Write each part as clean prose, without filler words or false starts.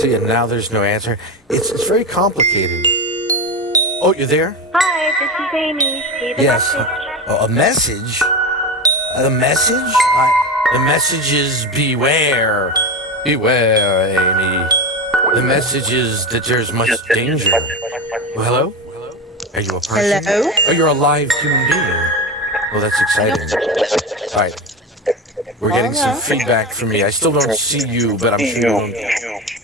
to you, and now there's no answer. It's very complicated. Oh, you're there? Hi, this is Amy. See the Yes. message? A message? The message? The message is beware. Beware, Amy. The message is that there's much danger. Well, hello? Are you a person? Hello? Oh, you're a live human being. Well, that's exciting. All right. We're getting some feedback from me. I still don't see you, but I'm sure you don't.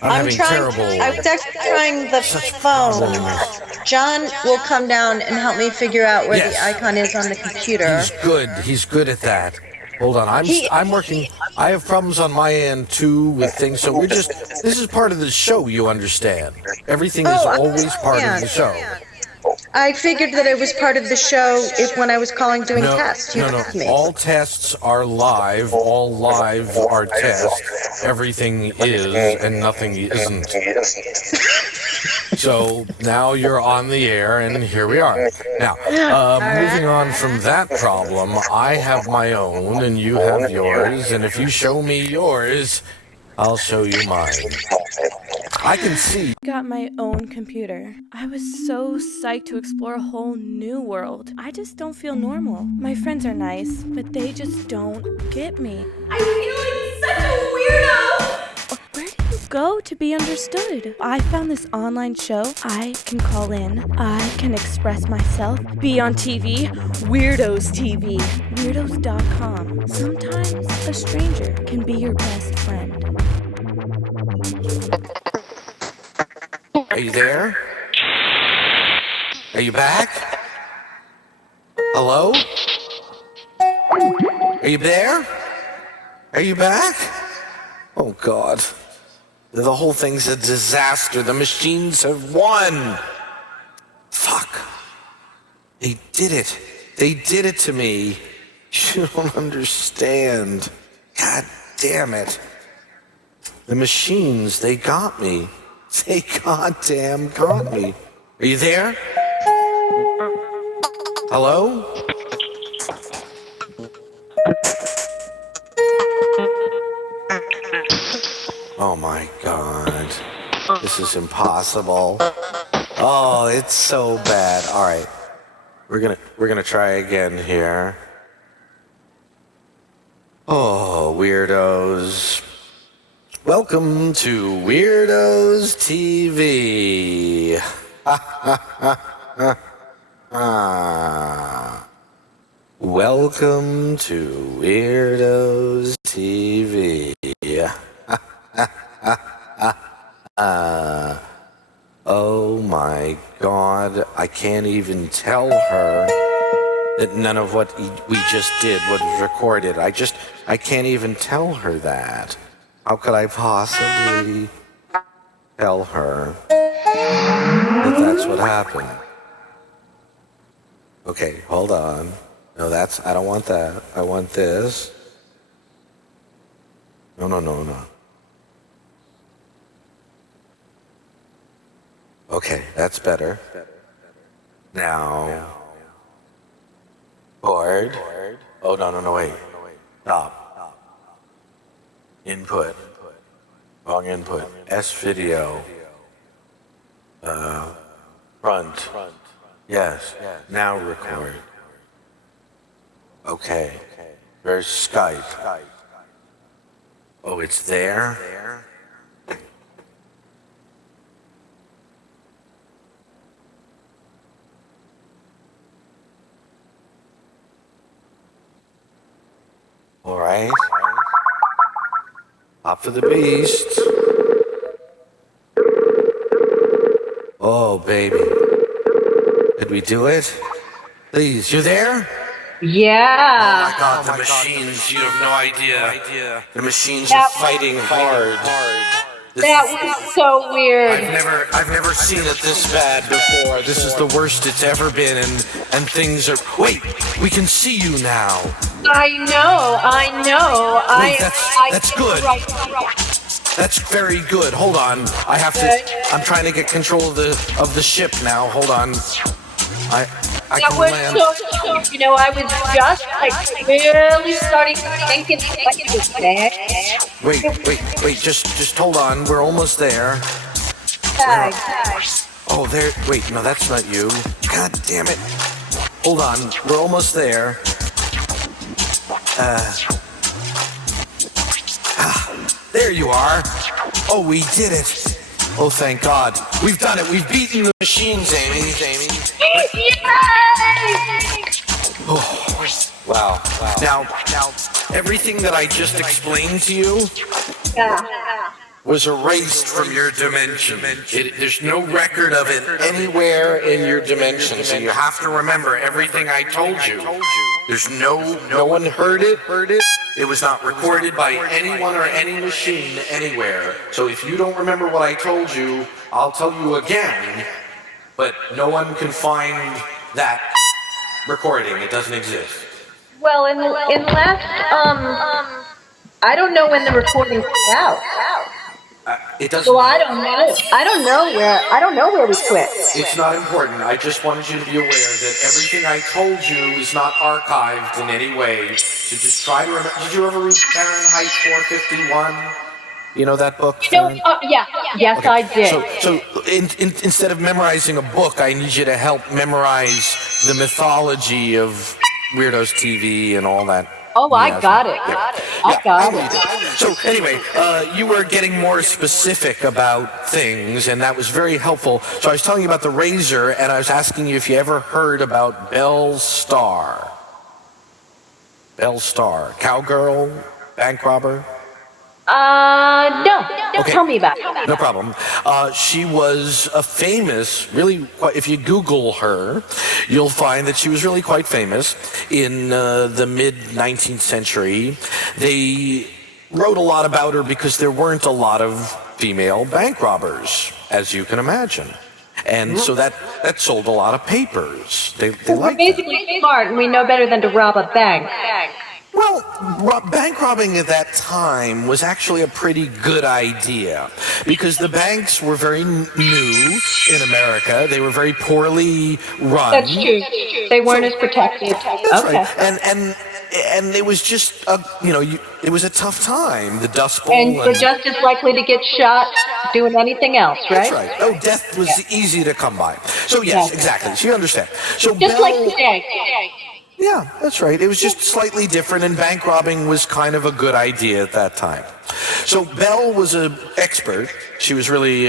I'm having terrible. I was actually trying the phone. problems. John will come down and help me figure out where Yes. the icon is on the computer. He's good. He's good at that. Hold on. I'm working. I have problems on my end too with things. So we're just. This is part of the show. You understand? Everything is always part of the show. I figured that it was part of the show if when I was calling doing tests. You No. asked me. All tests are live. All live are tests. Everything is and nothing isn't. So now you're on the air, and here we are. Now, moving on from that problem, I have my own, and you have yours. And if you show me yours, I'll show you mine. I can see. Got my own computer. I was so psyched to explore a whole new world. I just don't feel normal. My friends are nice, but they just don't get me. I feel like such a weirdo! Where do you go to be understood? I found this online show. I can call in. I can express myself. Be on TV. Weirdos TV. Weirdos.com. Sometimes a stranger can be your best friend. Are you there? Are you back? Hello? Are you there? Are you back? Oh, God. The whole thing's a disaster. The machines have won. Fuck. They did it. They did it to me. You don't understand. God damn it. The machines, they got me. They goddamn got me. Are you there? Hello? Oh my God. This is impossible. Oh, it's so bad. All right. We're gonna try again here. Oh, weirdos. Welcome to Weirdos TV. Welcome to Weirdos TV. Oh my God, I can't even tell her that none of what we just did was recorded. I can't even tell her that. How could I possibly tell her that that's what happened? Okay, hold on. No, I don't want that. I want this. No. Okay, that's better. Now, board. Oh, no, wait. Stop. Input. Wrong input. S video. Front. Yes. Now record. Okay. There's Skype. Oh, it's there? All right. Up for the beast. Oh, baby. Could we do it? Please, you there? Yeah. Oh my God, the machines, you have no idea. The machines are fighting hard. That was so weird. I've never seen it this bad before. This is the worst it's ever been, and things are. Wait, we can see you now. I know. Wait, that's good. That's very good. Hold on. I'm trying to get control of the ship now. Hold on. I That can was land. so cute. You know, I was just like really starting to think it's what you said. Wait, just hold on. We're almost there. Oh, there. Wait, no, that's not you. God damn it. Hold on. We're almost there. There you are. Oh, we did it. Oh, thank God. We've done it. We've beaten the machines, Amy. Yay! Oh, wow. Now, everything that I just explained to you was erased from your dimension. There's no record of it anywhere in your dimension, so you have to remember everything I told you. There's no one heard it. It was not recorded by anyone or any machine anywhere. So if you don't remember what I told you, I'll tell you again, but no one can find that recording. It doesn't exist. Well, in last I don't know when the recording came out. It doesn't. So I don't know. I don't know where we quit. It's not important. I just wanted you to be aware that everything I told you is not archived in any way. So just try to remember. Did you ever read Fahrenheit 451? You know that book? No, yes, Okay. I did. So instead of memorizing a book, I need you to help memorize the mythology of Weirdos TV and all that. Oh, I got it. I got it. it. So anyway, you were getting more specific about things, and that was very helpful. So I was telling you about the razor, and I was asking you if you ever heard about Belle Starr. Belle Starr, cowgirl, bank robber. No. Okay. Tell me about it. No problem. She was a famous, if you Google her, you'll find that she was really quite famous in the mid-19th century. They wrote a lot about her because there weren't a lot of female bank robbers, as you can imagine. And so that sold a lot of papers. They We're liked that. basically smart, and we know better than to rob a bank. Well, bank robbing at that time was actually a pretty good idea because the banks were very new in America. They were very poorly run. That's true. They weren't as protected. That's Okay. right. And it was just it was a tough time. The Dust Bowl. And we're just as likely to get shot doing anything else, right? That's right. Oh, death was easy to come by. So yes, exactly. So you understand. So Just like today. Yeah, that's right. It was just slightly different, and bank robbing was kind of a good idea at that time. So Belle was an expert. She was really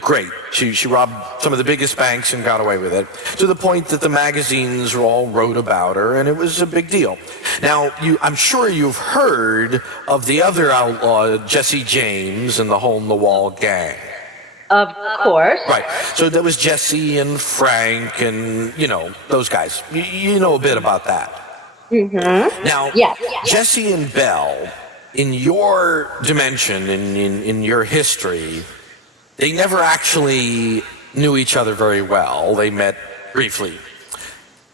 great. She robbed some of the biggest banks and got away with it, to the point that the magazines all wrote about her, and it was a big deal. Now, I'm sure you've heard of the other outlaw, Jesse James, and the Hole in the Wall gang. Of course. Right. So there was Jesse and Frank and, those guys. You know a bit about that. Mm-hmm. Now, Jesse and Belle, in your dimension, in your history, they never actually knew each other very well. They met briefly.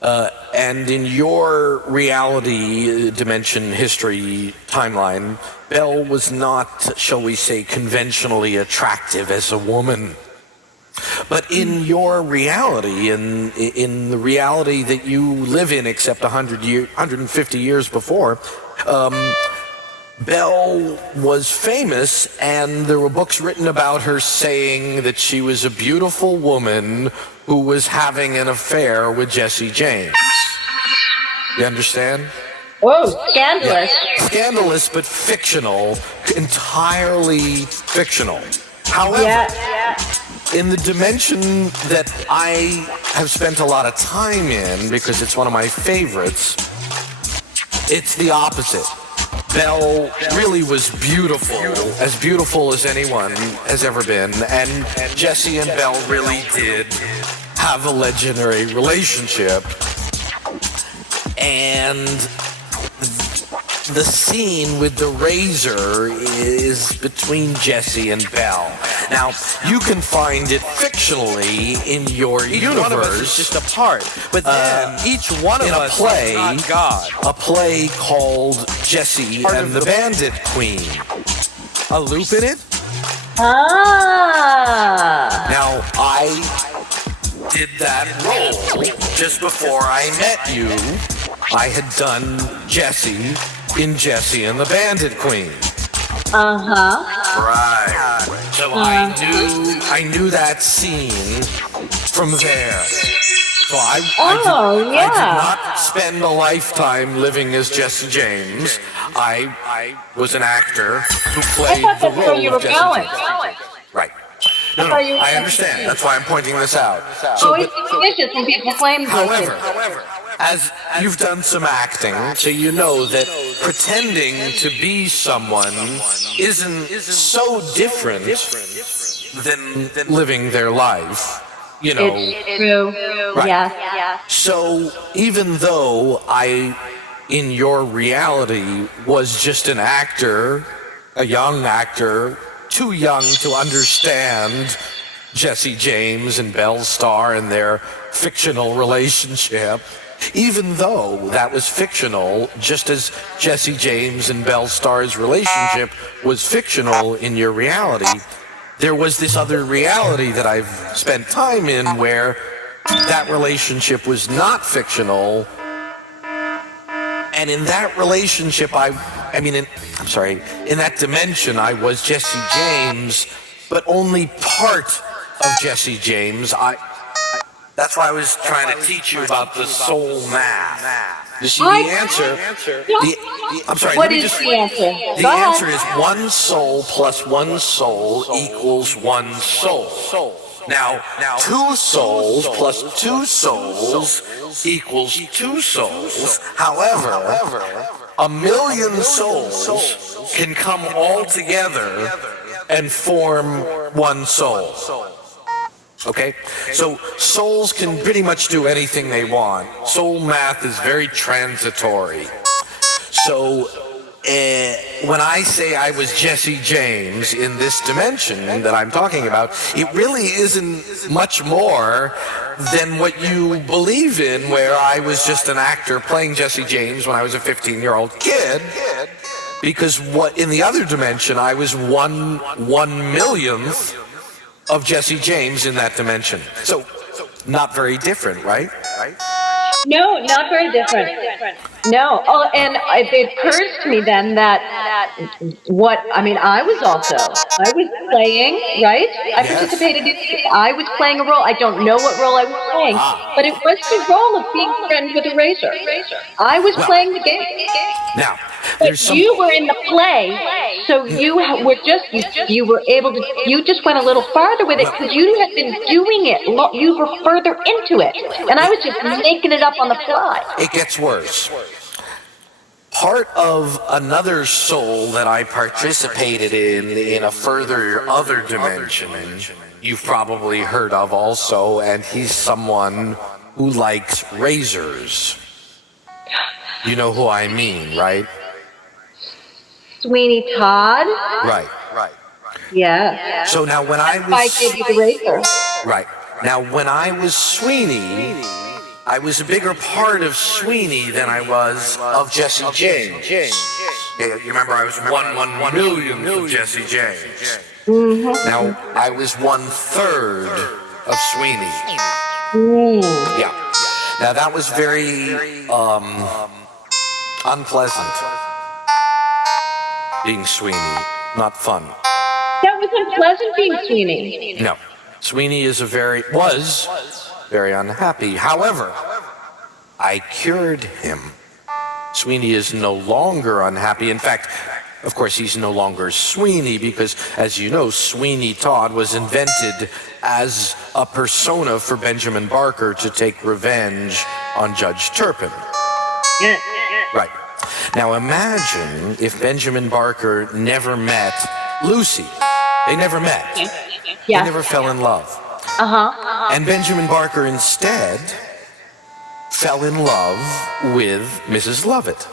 And in your reality dimension history timeline, Belle was not, shall we say, conventionally attractive as a woman. But in your reality, in the reality that you live in, except 150 years before, Belle was famous, and there were books written about her saying that she was a beautiful woman who was having an affair with Jesse James. You understand? Oh, scandalous. Yeah. Scandalous, but fictional, entirely fictional. However, in the dimension that I have spent a lot of time in, because it's one of my favorites, it's the opposite. Belle really was beautiful as anyone has ever been, and Jesse and Belle really did have a legendary relationship. And the scene with the razor is between Jesse and Belle. Now, you can find it fictionally in your universe. One of us is just a part, but then each one of us is not God. A play called Jesse and the Bandit Queen. A loop in it? Ah. Now, did that role just before I met you. I had done Jessie in Jessie and the Bandit Queen. Right. So I knew that scene from there. So I did not spend a lifetime living as Jesse James. I was an actor who played the role of Jesse James. Right. No, I understand. That's why I'm pointing this out. So, it's suspicious when people claim however, as you've done some acting, so you know that pretending to be someone isn't so different than living their life. You know. It's true. Right. Yeah. So even though I, in your reality, was just an actor, a young actor, too young to understand Jesse James and Belle Starr and their fictional relationship, even though that was fictional, just as Jesse James and Belle Starr's relationship was fictional in your reality, there was this other reality that I've spent time in where that relationship was not fictional. And in that relationship, in that dimension, I was Jesse James, but only part of Jesse James. That's why I was trying to teach you about the soul math. You see, the answer. I'm sorry. What is the answer? The answer is one soul plus one soul equals one soul. Now, two souls plus two souls equals two souls. However, a million souls can come all together and form one soul. Okay? So souls can pretty much do anything they want. Soul math is very transitory. So when I say I was Jesse James in this dimension that I'm talking about, it really isn't much more than what you believe in, where I was just an actor playing Jesse James when I was a 15-year-old kid. Because in the other dimension, I was one millionth of Jesse James in that dimension. So, not very different, right? No, not very different. No. Oh, and it occurs to me then that I was playing, right? I participated in it. I was playing a role. I don't know what role I was playing, but it was the role of being friends with a razor. I was playing the game. Now, but you were in the play, so you just went a little farther with it because you had been doing it. You were further into it, and I was just making it up on the fly. It gets worse. Part of another soul that I participated in a further other dimension, you've probably heard of also, and he's someone who likes razors. You know who I mean, right? Sweeney Todd? Right. Yeah. So now when I was... I gave you the razor. Right. Now when I was Sweeney, I was a bigger part of Sweeney than I was of Jesse James. Yeah, you remember I was one millionth of Jesse James. Mm-hmm. Now I was 1/3 of Sweeney. Yeah. Now that was very unpleasant. Being Sweeney, not fun. That was unpleasant being Sweeney. No. Sweeney was very unhappy. However, I cured him. Sweeney is no longer unhappy. In fact, of course, he's no longer Sweeney because, as you know, Sweeney Todd was invented as a persona for Benjamin Barker to take revenge on Judge Turpin. Yeah. Right. Now imagine if Benjamin Barker never met Lucy. They never met. Yeah. They never fell in love. And Benjamin Barker instead fell in love with Mrs. Lovett.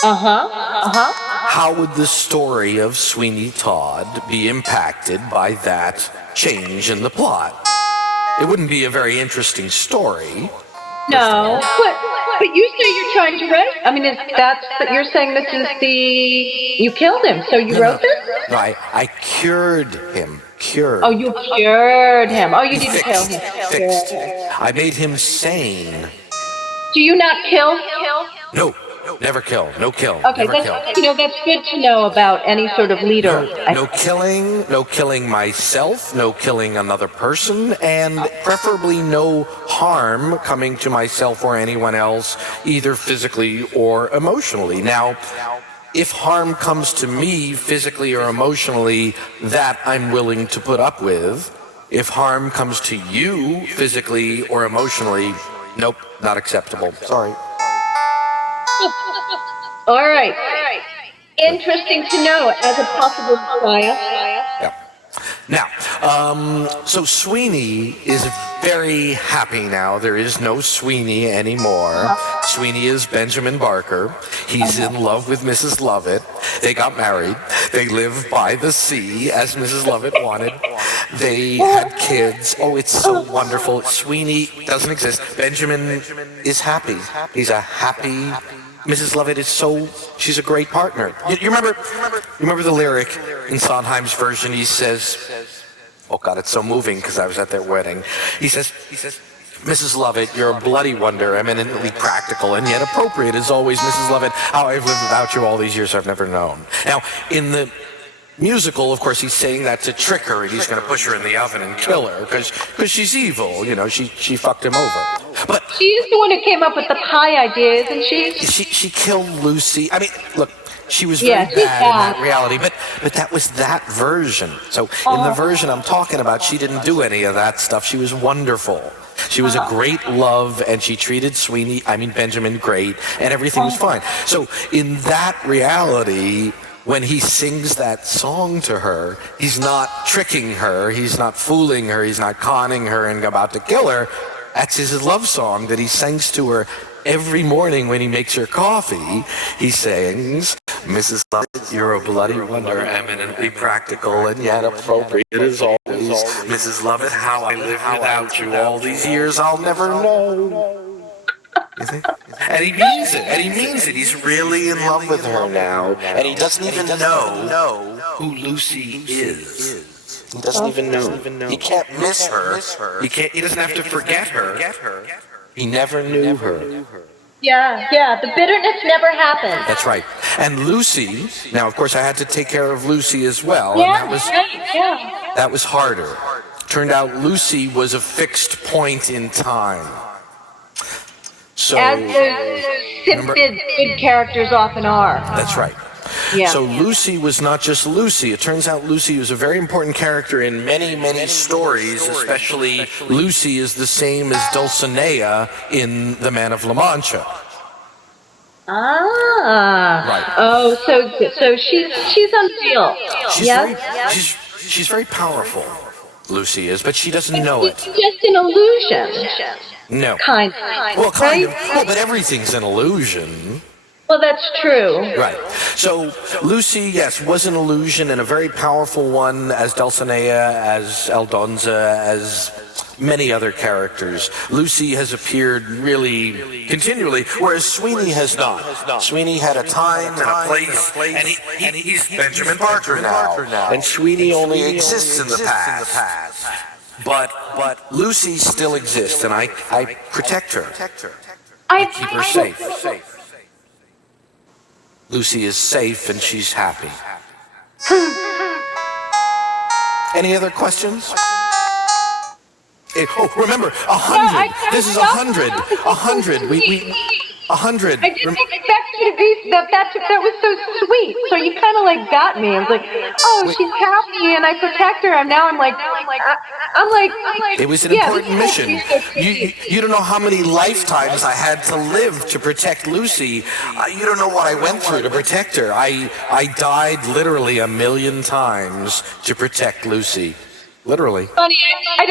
How would the story of Sweeney Todd be impacted by that change in the plot? It wouldn't be a very interesting story. No, but you say you're trying to write. I mean, you're saying this is you killed him, so you wrote this? No, I cured him. Cured. Oh, you cured him. Oh, you didn't kill him. Fixed. I made him sane. Do you not kill? No, never kill. No kill. Okay, Never kill. that's good to know about any sort of leader. No killing myself, no killing another person, and preferably no harm coming to myself or anyone else, either physically or emotionally. Now, if harm comes to me physically or emotionally, that I'm willing to put up with. If harm comes to you physically or emotionally, nope, not acceptable. Sorry. All right. Interesting to know as a possible Messiah. Yeah. Now, so Sweeney is very happy now. There is no Sweeney anymore. Sweeney is Benjamin Barker. He's in love with Mrs. Lovett. They got married. They live by the sea, as Mrs. Lovett wanted. They had kids. Oh, it's so wonderful. Sweeney doesn't exist. Benjamin is happy. He's a happy... Mrs. Lovett is she's a great partner. You remember the lyric in Sondheim's version? He says, oh God, it's so moving because I was at their wedding. He says, Mrs. Lovett, you're a bloody wonder, eminently practical and yet appropriate as always, Mrs. Lovett. How I've lived without you all these years I've never known. Now, in the musical, of course, he's saying that to trick her, and he's going to push her in the oven and kill her because she's evil. She fucked him over. But she's the one who came up with the pie idea, isn't she? She killed Lucy. I mean, look, she was very bad in that reality, but that was that version. So in the version I'm talking about, she didn't do any of that stuff. She was wonderful. She was a great love, and she treated Benjamin great, and everything was fine. So in that reality, when he sings that song to her, he's not tricking her, he's not fooling her, he's not conning her and about to kill her. That's his love song that he sings to her every morning when he makes her coffee. He sings, Mrs. Lovett, you're a bloody wonder, eminently practical and yet appropriate as always. Mrs. Lovett, how I live without you all these years I'll never know. And he means it. He's really in love with her now. And he doesn't even know who Lucy is. He doesn't even know. He can't miss her. He doesn't have to forget her. He never knew her. Yeah, the bitterness never happened. That's right. And Lucy, now of course I had to take care of Lucy as well. Yeah, and that was harder. Turned out Lucy was a fixed point in time. So, as the good characters often are. That's right. Yeah. So Lucy was not just Lucy. It turns out Lucy was a very important character in many, many stories, especially Lucy is the same as Dulcinea in The Man of La Mancha. Right. Oh, so she's unreal. She's very powerful, Lucy is, but she doesn't know it. It's just an illusion. No. Kind of. Well, kind of. Well, but everything's an illusion. Well, that's true. Right. So Lucy, yes, was an illusion and a very powerful one as Dulcinea, as Aldonza, as many other characters. Lucy has appeared really continually, whereas Sweeney has not. Sweeney had a time and a place, and he's Benjamin Barker now. And Sweeney only exists in the past. But Lucy still exists, and I protect her. I keep her safe. Lucy is safe, and she's happy. Any other questions? Remember, 100. This is 100. 100. We 100. I didn't expect you to be that was so sweet. So you kind of like got me. I was like, oh, she's happy and I protect her. And now I'm like, it was an important mission. You don't know how many lifetimes I had to live to protect Lucy. You don't know what I went through to protect her. I died literally 1 million times to protect Lucy. Literally. Funny, I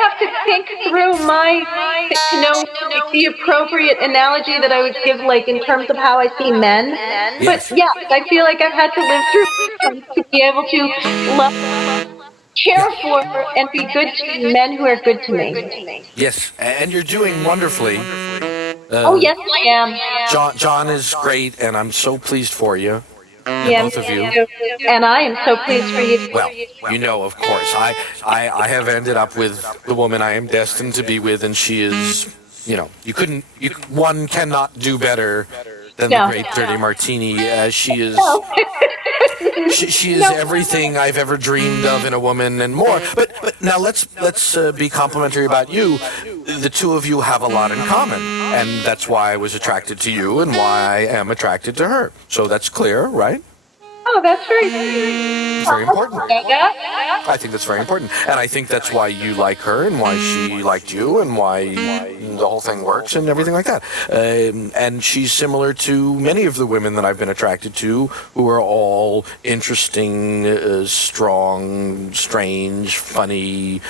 have to think through to know like, the appropriate analogy that I would give, like in terms of how I see men. Yes. But yeah, I feel like I've had to live through to be able to love, care for, and be good to men who are good to me. Yes, and you're doing wonderfully. Oh yes, I am. John is great, and I'm so pleased for you. Yeah, both of you. And I am so pleased for you. Well, you know, of course, I have ended up with the woman I am destined to be with, and she is, you know, one cannot do better than the great Dirty Martini. She is. She is everything I've ever dreamed of in a woman and more. But now let's be complimentary about you. The two of you have a lot in common, and that's why I was attracted to you and why I am attracted to her. So that's clear, right? Oh, that's Very important. I think that's very important, and I think that's why you like her and why she liked you and why the whole thing works and everything like that. And she's similar to many of the women that I've been attracted to, who are all interesting, strong, strange, funny,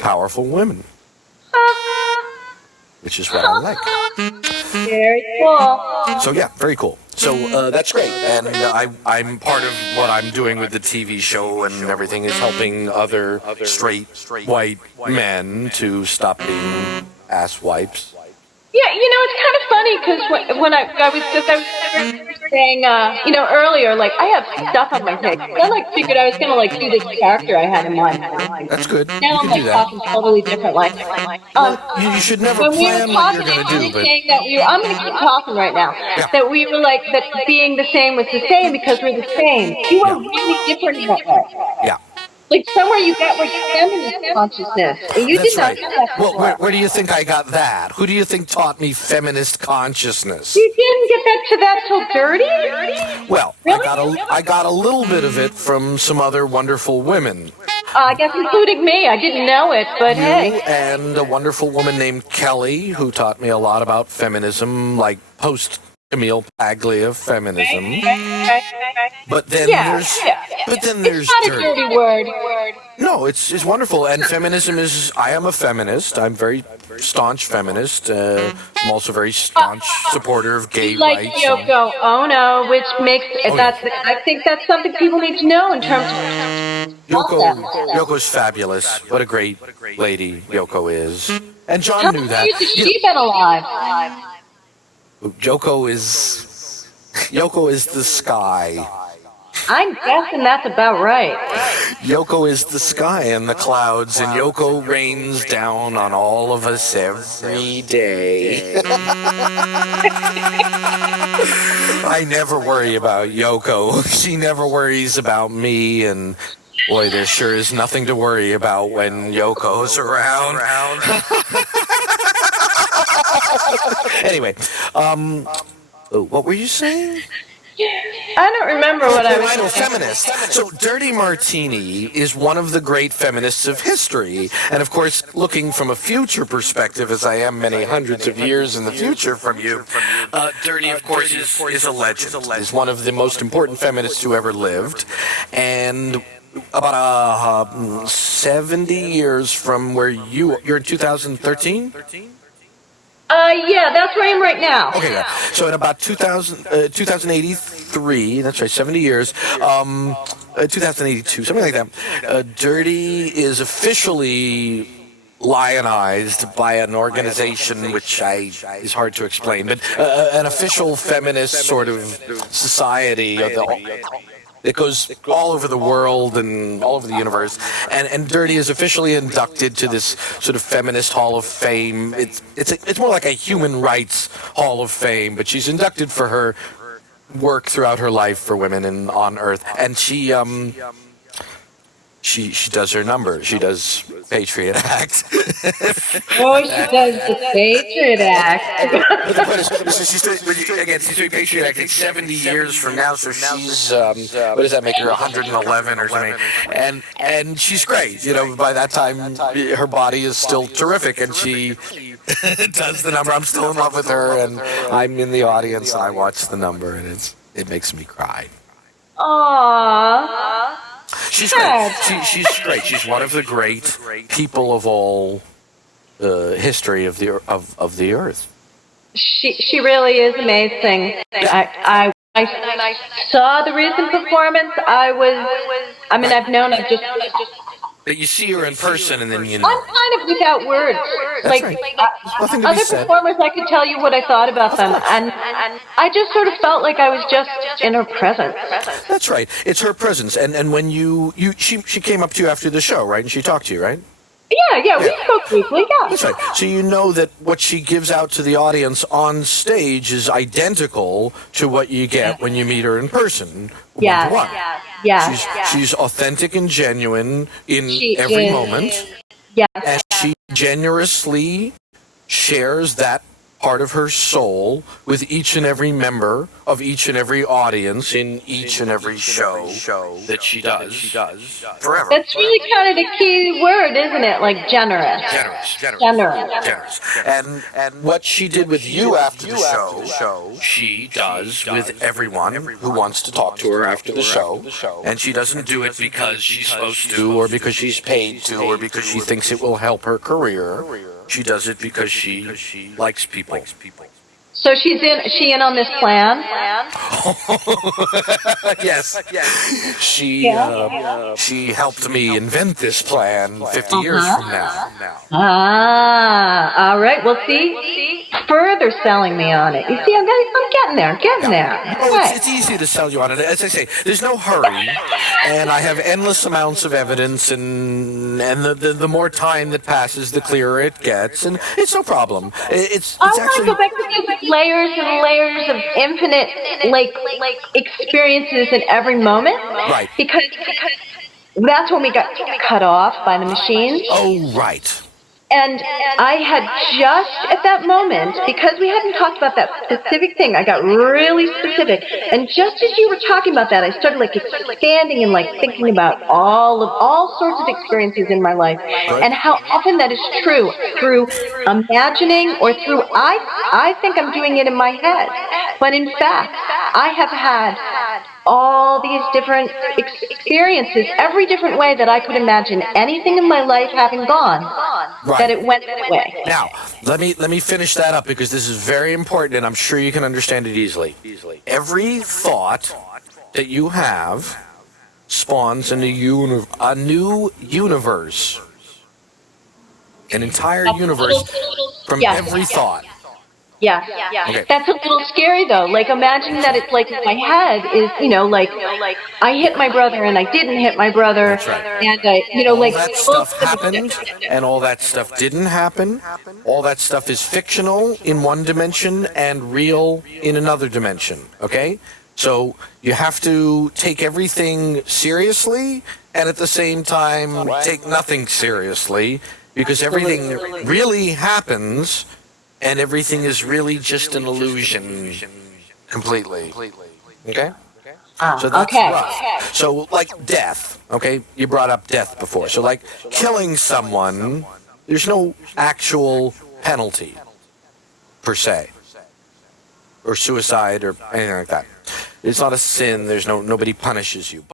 powerful women, which is what I like. Very cool. So yeah, very cool. So that's great, and I'm part of what I'm doing with the TV show and everything is helping other straight white men to stop being ass wipes. Yeah, you know, it's kind of funny because when I was saying, you know, earlier, like, I have stuff on my face. I figured I was going to do this character I had in mind. That's good. Now I'm talking totally differently. You should never when we were plan what talking, you're going to do, but saying that I'm going to keep talking right now. Yeah. That we were that being the same was the same because we're the same. You are really different in that way. yeah. Like somewhere you got feminist consciousness. You That's did not right. do that before. Well, where do you think I got that? Who do you think taught me feminist consciousness? You didn't get to that till Dirty? Well, Really? I got a little bit of it from some other wonderful women. I guess including me. I didn't know it, but You hey. and a wonderful woman named Kelly, who taught me a lot about feminism, like post Camille Paglia feminism. But then there's Not a dirty. dirty word. No, it's wonderful. And feminism is, I am a feminist. I'm very staunch feminist. I'm also very staunch supporter of gay Like rights. Yoko Ono, which makes yeah. I think that's something people need to know in terms of Yoko's fabulous. What a great lady Yoko is. And John How knew many that. years has she been alive? Yoko is the sky. I'm guessing that's about right. Yoko is the sky and the clouds, and Yoko rains down on all of us every day. I never worry about Yoko. She never worries about me, and boy, there sure is nothing to worry about when Yoko's around. Anyway, what were you saying? I don't remember what I was I know, saying. feminist. So Dirty Martini is one of the great feminists of history. And of course, looking from a future perspective, as I am many hundreds of years in the future from you, Dirty, of course, is a legend. Is one of the most important feminists who ever lived. And about 70 years from where you're in 2013? Yeah, that's where I am right now. Okay, yeah. So in about 2083, that's right, 70 years, 2082, something like that, Dirty is officially lionized by an organization which is hard to explain, but an official feminist sort of society that goes all over the world and all over the universe, and Dirty is officially inducted to this sort of feminist Hall of Fame. It's more like a human rights Hall of Fame, but she's inducted for her work throughout her life for women on Earth, and she does her number. She does Patriot Act. Oh, she does the Patriot Act. She's doing Patriot Act in 70 years from now, so she's, what does that make her, 111 or something? And she's great. You know, by that time, her body is still terrific, and she does the number. I'm still in love with her, and I'm in the audience, and I watch the number, and it makes me cry. Aww. She's great. She's great. She's one of the great people of all history of the earth. She really is amazing. I saw the recent performance. I've known her just That you see her in person and then you I'm know. kind of without words. That's right. Nothing to be Other said. performers, I could tell you what I thought about them, and I just sort of felt like I was just in her presence. That's right. It's her presence. And when she came up to you after the show, right? And she talked to you, right? Yeah, we spoke briefly, yeah. That's right. So you know that what she gives out to the audience on stage is identical to what you get when you meet her in person, Yeah, one-to-one. yeah. She's authentic and genuine in She every is. moment, Yes. and she generously shares that part of her soul with each and every member of each and every audience in each and every show that she does forever. That's really kind of the key word, isn't it? Like generous. Generous. And what she did with you after the show, she does with everyone who wants to talk to her after the show. And she doesn't do it because she's supposed to, or because she's paid to, or because she thinks it will help her career. She does it because she likes people. So she in on this plan? Yes. She helped me invent this plan 50 years from now. Ah, all right. Well, see, further selling me on it. You see, I'm getting there. Oh, Okay. it's easy to sell you on it. As I say, there's no hurry, and I have endless amounts of evidence, and the more time that passes, the clearer it gets, and it's no problem. It's I want to actually go back to these layers and layers of infinite, like experiences in every moment. Right. Because that's when we got cut off by the machines. Oh, right. And I had just at that moment, because we hadn't talked about that specific thing, I got really specific. And just as you were talking about that, I started like expanding and like thinking about all sorts of experiences in my life and how often that is true through imagining or through I think I'm doing it in my head. But in fact, I have had all these different experiences, every different way that I could imagine anything in my life having gone, that it went that way. Now, let me finish that up because this is very important, and I'm sure you can understand it easily. Every thought that you have spawns a new universe, an entire universe from every thought. Yeah. Okay. That's a little scary though. Like imagine that it's like my head is, like I hit my brother and I didn't hit my brother. That's right. And I, All like that stuff happened, and all that stuff didn't happen. All that stuff is fictional in one dimension and real in another dimension. Okay? So you have to take everything seriously and at the same time take nothing seriously because everything really happens and everything is really just an illusion completely. Okay? So that's rough. So like death, okay? You brought up death before. So like killing someone, there's no actual penalty per se. Or suicide or anything like that. It's not a sin. There's nobody punishes you.